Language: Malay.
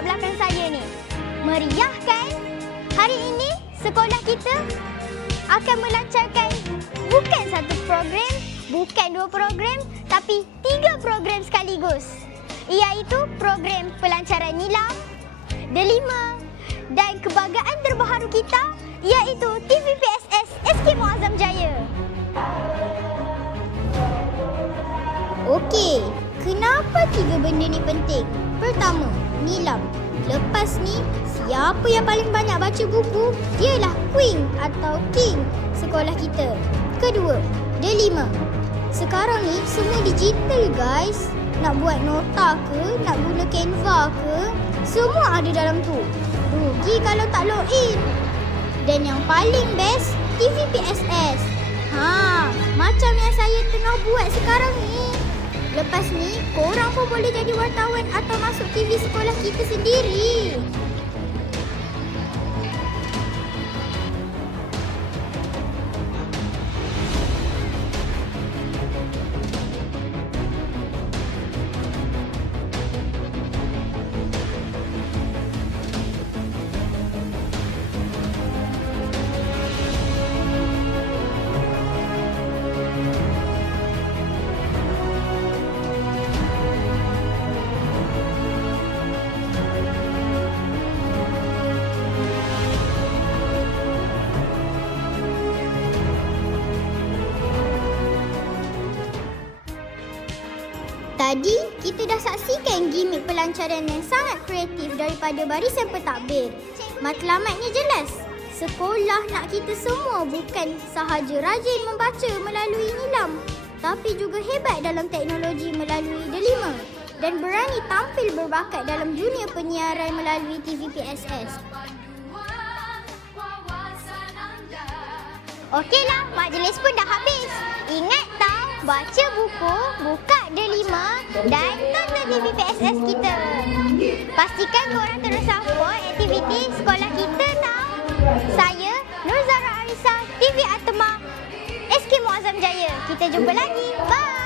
kat belakang saya ni. Meriah kan? Hari ini sekolah kita akan melancarkan bukan satu program, bukan dua program, tapi 3 program sekaligus. Iaitu program pelancaran nilam, delima dan kebanggaan terbaru kita iaitu TVPSS SK Muazzam Jaya. Okey, kenapa 3 benda ni penting? Pertama, nilam. Lepas ni, siapa yang paling banyak baca buku? Dialah queen atau king sekolah kita. Kedua, delima. Sekarang ni semua digital guys. Nak buat nota ke, nak guna Canva ke, semua ada dalam tu. Rugi kalau tak login. Dan yang paling best, TVPSS. Macam yang saya tengah buat sekarang ni. Lepas ni, korang pun boleh jadi wartawan atau masuk TV sekolah kita sendiri. Tadi, kita dah saksikan gimik pelancaran yang sangat kreatif daripada barisan pentadbir. Matlamatnya jelas. Sekolah nak kita semua bukan sahaja rajin membaca melalui nilam, tapi juga hebat dalam teknologi melalui delima dan berani tampil berbakat dalam dunia penyiaran melalui TVPSS. Okeylah, majlis pun dah habis. Ingat tau, baca buku, buka delima dan tonton TVPSS kita. Pastikan korang terus support aktiviti sekolah kita tau. Saya, Nur Zahra Arissa, TV Atma, SK Muazzam Jaya. Kita jumpa lagi. Bye!